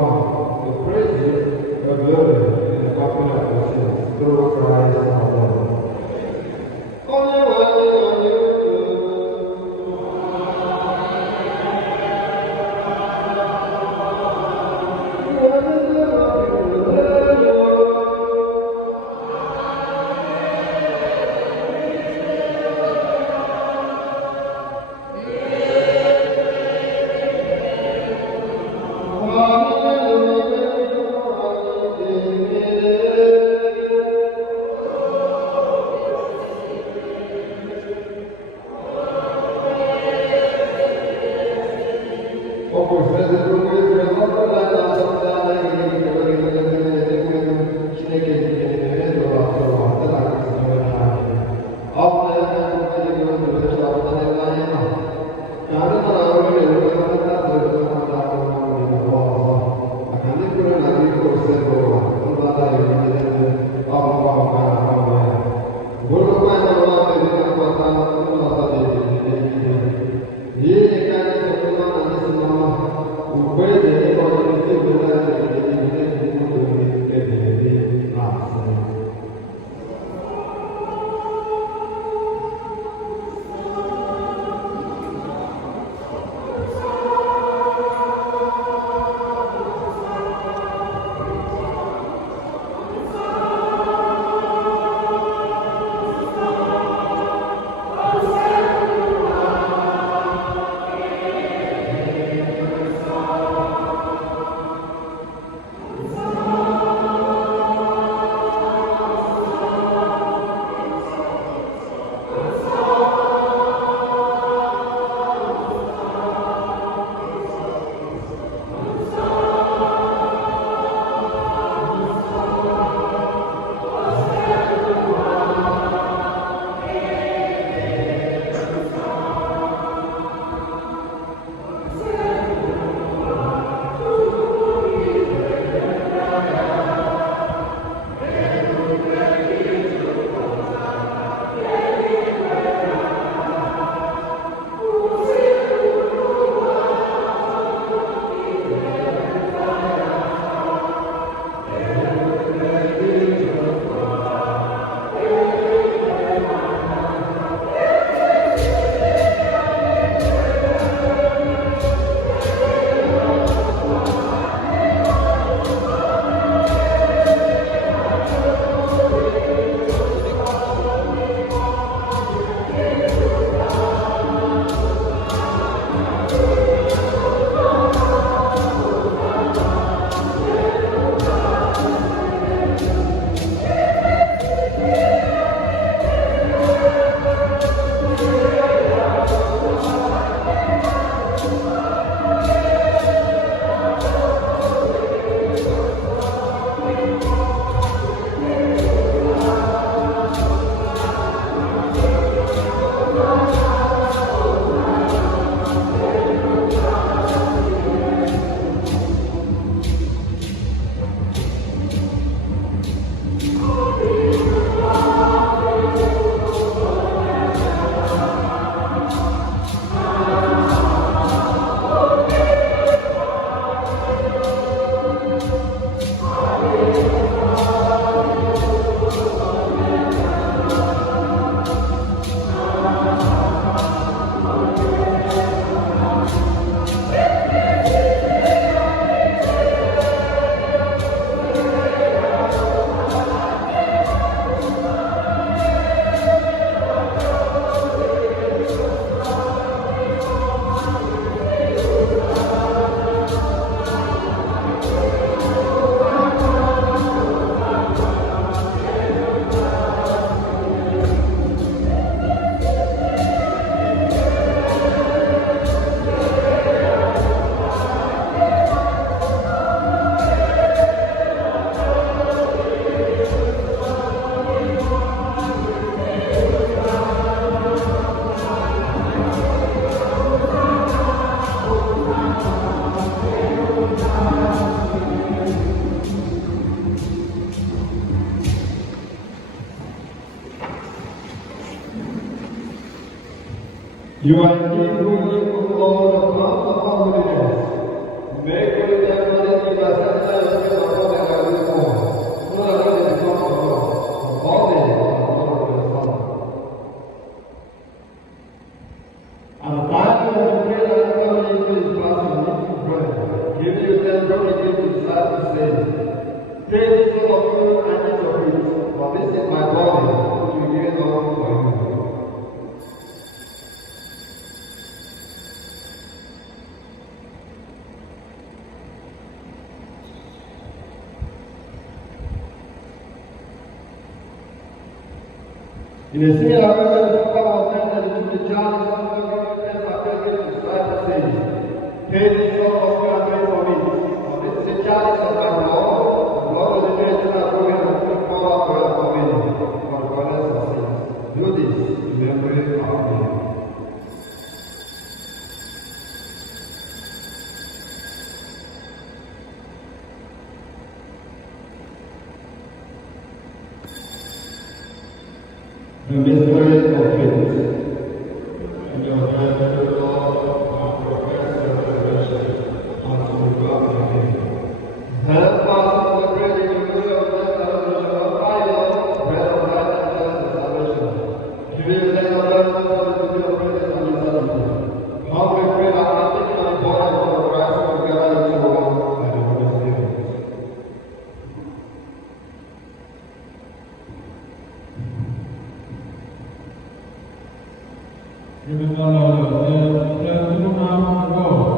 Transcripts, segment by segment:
perform the praises of glory in the popular worship through Christ our Lord. Only one you. You are indeed ruling, O Lord, of all holiness. Make your death Take some of you and eat of it, for this is my body, which will be given up for you. In a similar way, the Supper was ended into the chalice of the forgiveness and taken to disciples, saying, take this cup of you and drink from it, for this is the chalice of my blood, the blood of the new eternal covenant, which power for your communion, for the forgiveness of sins. Do this in memory of me. The mystery of faith. In your death, O Lord, and profess your resurrection unto God again. Help us to celebrate the glory of death and resurrection of Christ, bread of life and justice and salvation. Give me the name of God for the duty of praise and eternity. Lord, we pray that after taking the body of Christ, we gather into one by the Holy Spirit. Remember, Lord, the true arm of God,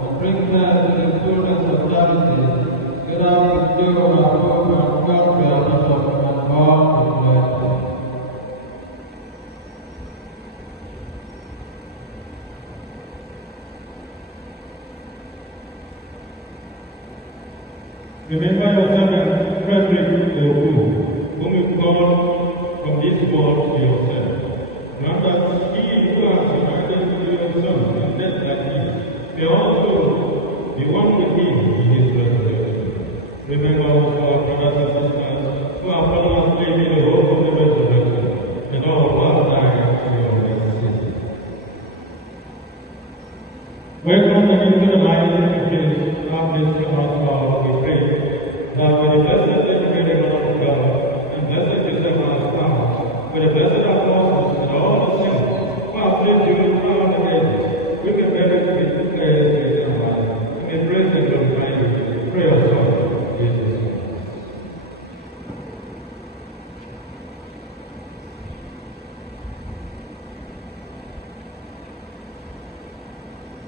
and bring us to the fullness of charity. Get out with you on our hope and welfare, Bishop and God of blessing. Remember your servant Frederick Obu, whom you called from this world to yourself. Grant that he who has united to your Son and death like him may also be one with him in his resurrection. Remember also our brothers and sisters who have fallen asleep in the hope of the resurrection, and all who have died in your mercy. Welcome again to the mighty sacrifice of this house, Lord, we pray. Now, with the blessed dedicated Lord of God, and blessed Joseph our spouse, with the blessed apostles and all the saints who have lived during all the ages, we can better to be declared great and mighty. We may praise and glorify you. Pray also, Jesus.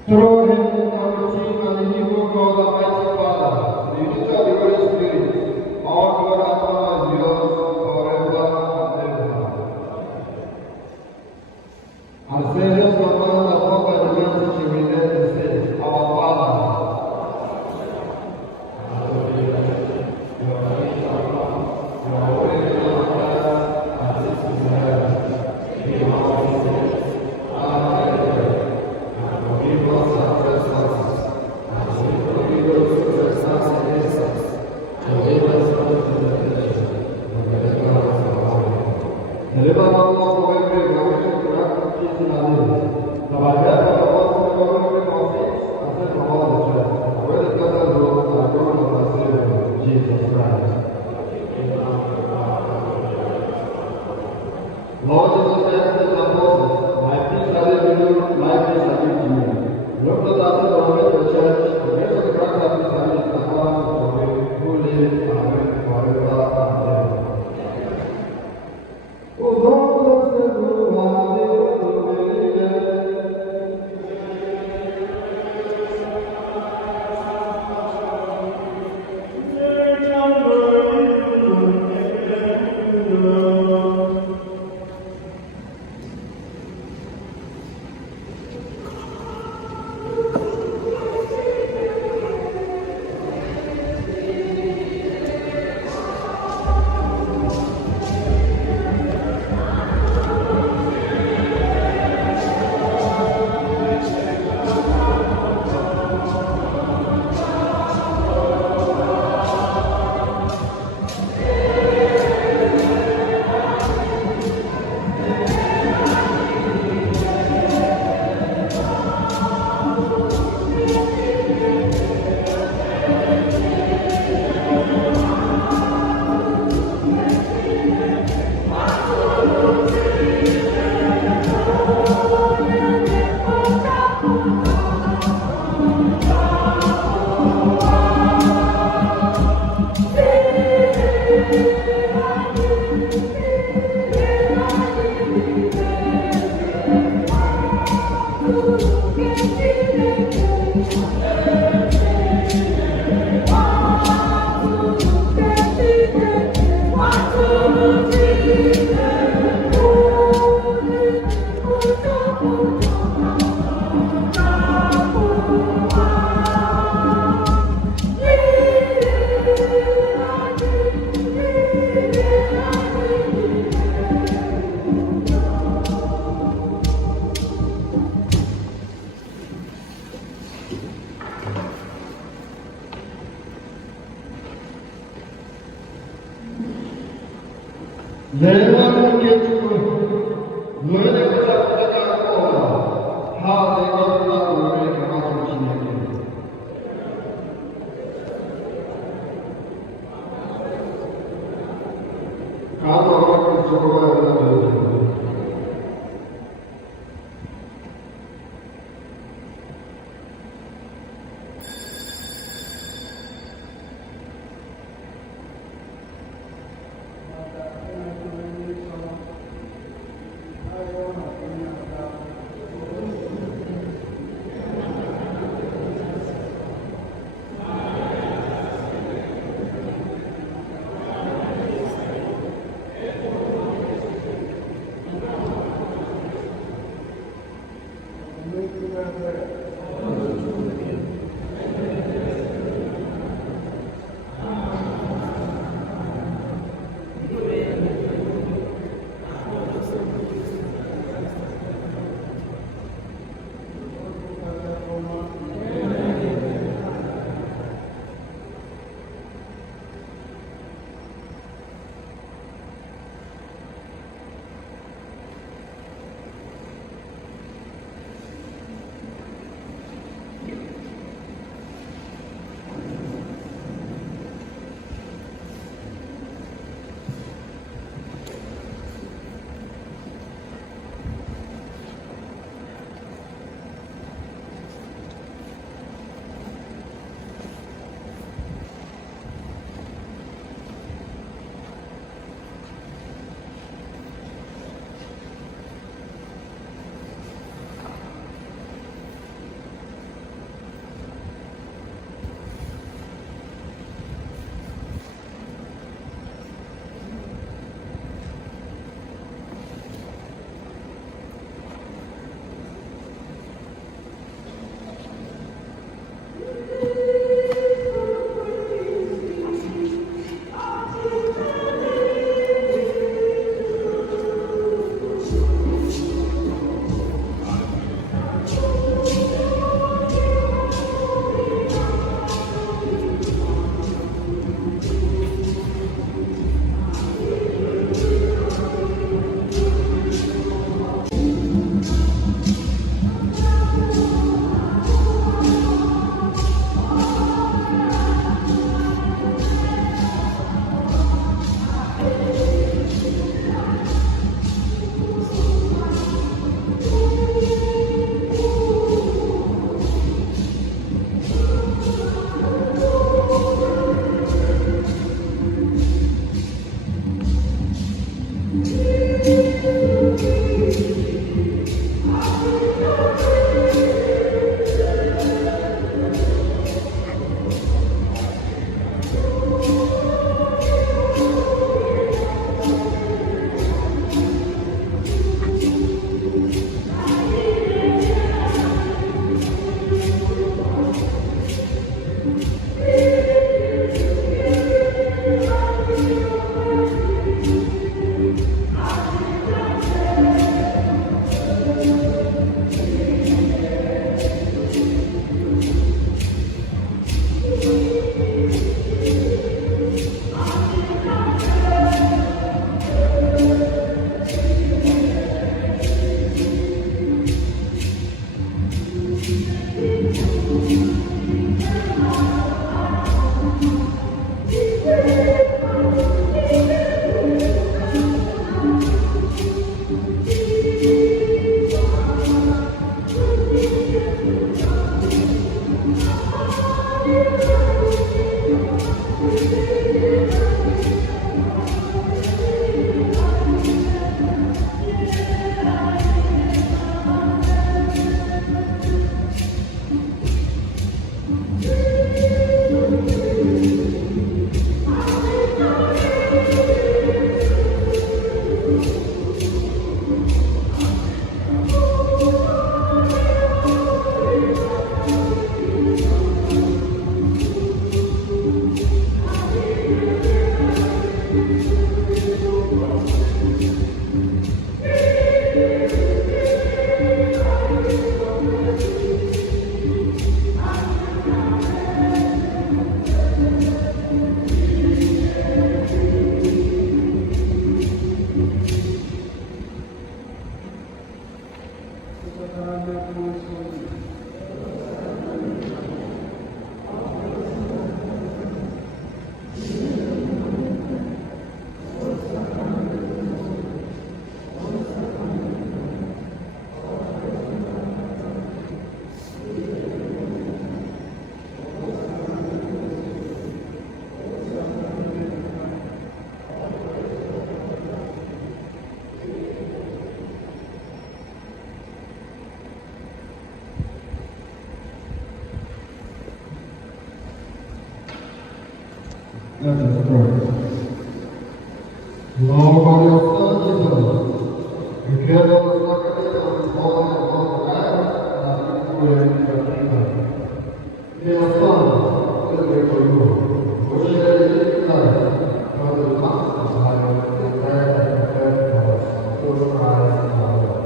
Through him and with him and the evil God, Almighty Father, the unity of the Holy Spirit, all glory and honor is yours forever and ever. And Savior from us, the prophet, the man teaching, we then to say, our Father, hallowed be thy name. Your kingdom come, your will be done on earth as it is in heaven. Give us this day our daily bread, and forgive us our trespasses, as we forgive those who trespass against us. And lead us not into temptation, but deliver us from evil. Deliver us from every evil, and peace in our lives. So by death of the Lord, we will bring our faith and save from all distress. And where the blessed Lord and the God of our Savior, Jesus Christ. Lord Jesus said to the apostles, my peace I leave with you, my peace I give to you. Look not after the way of the church, the rest of the Christ that peace I leave and pass to you, who live and reign forever and ever. O Lord, blessed Lord, 내가 깨주고 너희의 가져가고 하 내가 너희의 가마를 지내게 가마를 주고 I Let us pray. Lord, by your Son Jesus, you give us the sacrament of His holy and holy life, and we pray in your kingdom. Dear Son, we pray for you, who share the living life, for the constant life, and death and death for us, through Christ our Lord.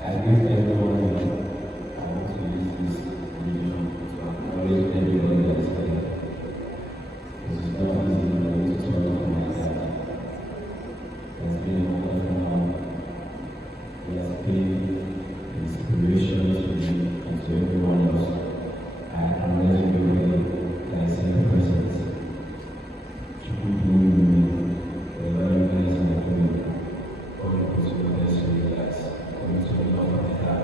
I greet everyone here. I want to use this medium to acknowledge everybody that is here. This is not easy for me to turn from my side. There's been a lot of harm. He has paid inspiration to me and to everyone else. I acknowledge everybody that is in the presence. To people who know me, the Lord guys are doing. All the possible best for you guys. To the love of the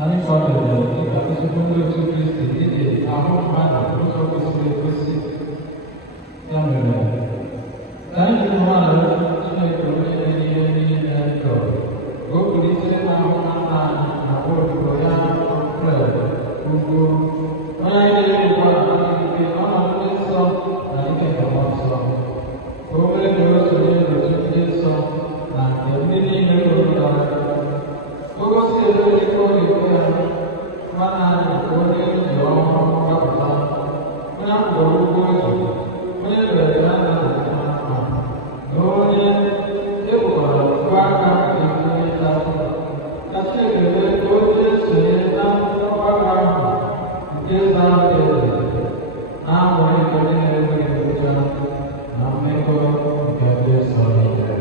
Anyị kwadoro dịka ezigbo ndị otu Kristi iji ahụ mmadụ ụzọ kwesịrị ekwesị. Ya mere, ka anyị ji mmadụ Chineke onye na-enye ihe niile ndụ, ka o bulitere n'ahụ nwanna anyị na odibo ya Fred ugwu, onye na-enye ugbu a ike ọnọdụ ndị nsọ na ike mmụọ nsọ. Ka o mee ka o sonye n'otu ndị nsọ na nke ndị niile lụrụ ya. O gosi ebere ike ọ ga-ekwe ya nwanna anyị nke onye ji ọhụrụ gbapụta, onye akwụrụ ụgwọ ezu, onye mere ya na na onye ekwukwara okwu aka nke ihe ntatụ. Ka Chineke wee ka o jee sonye na ọgbakọ ahụ nke zara eze na-amụ ike ndị na-enweghị ụjọ na mmekọ nke ndị nsọ niile.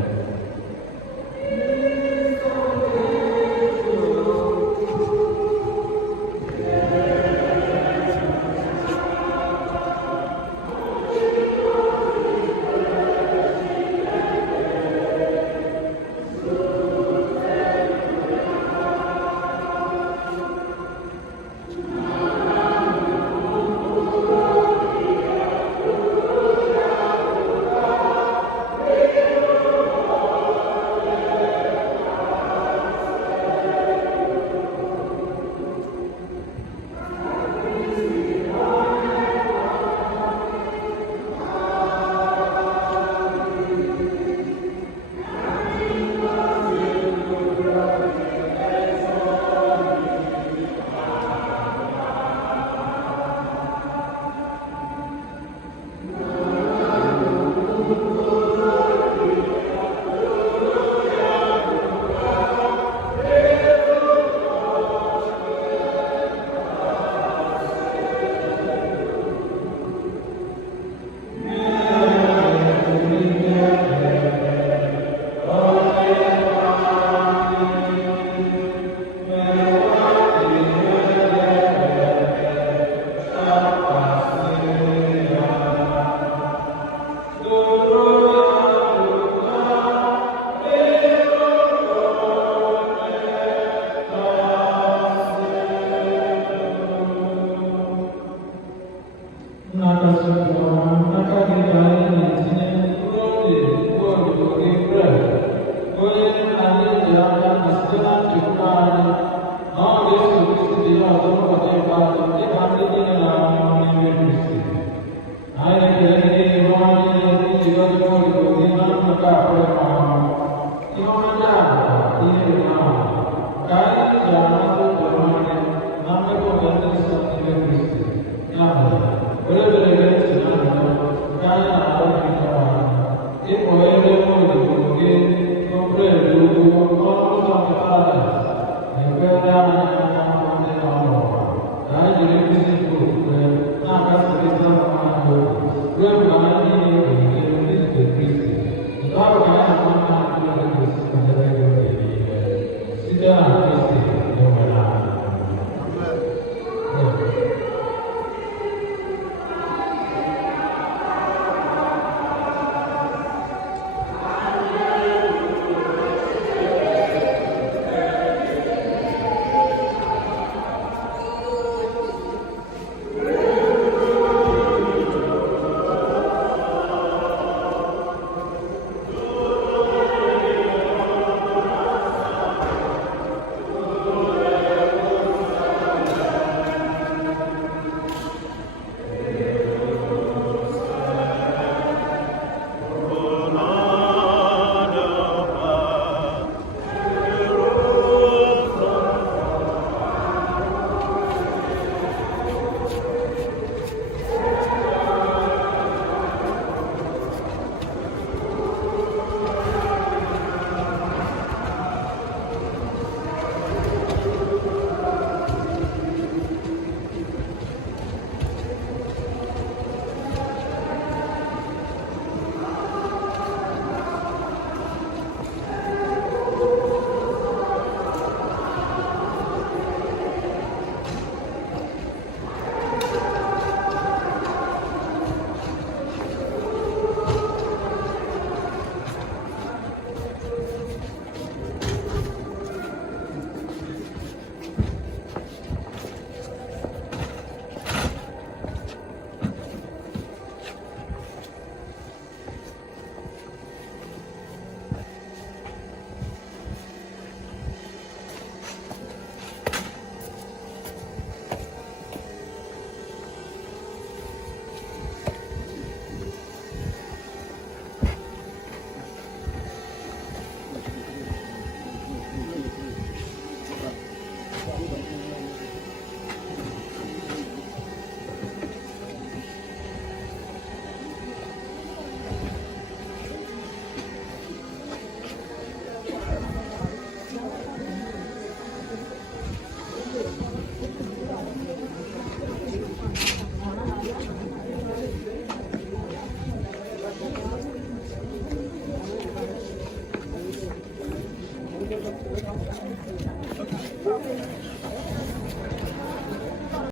Kaya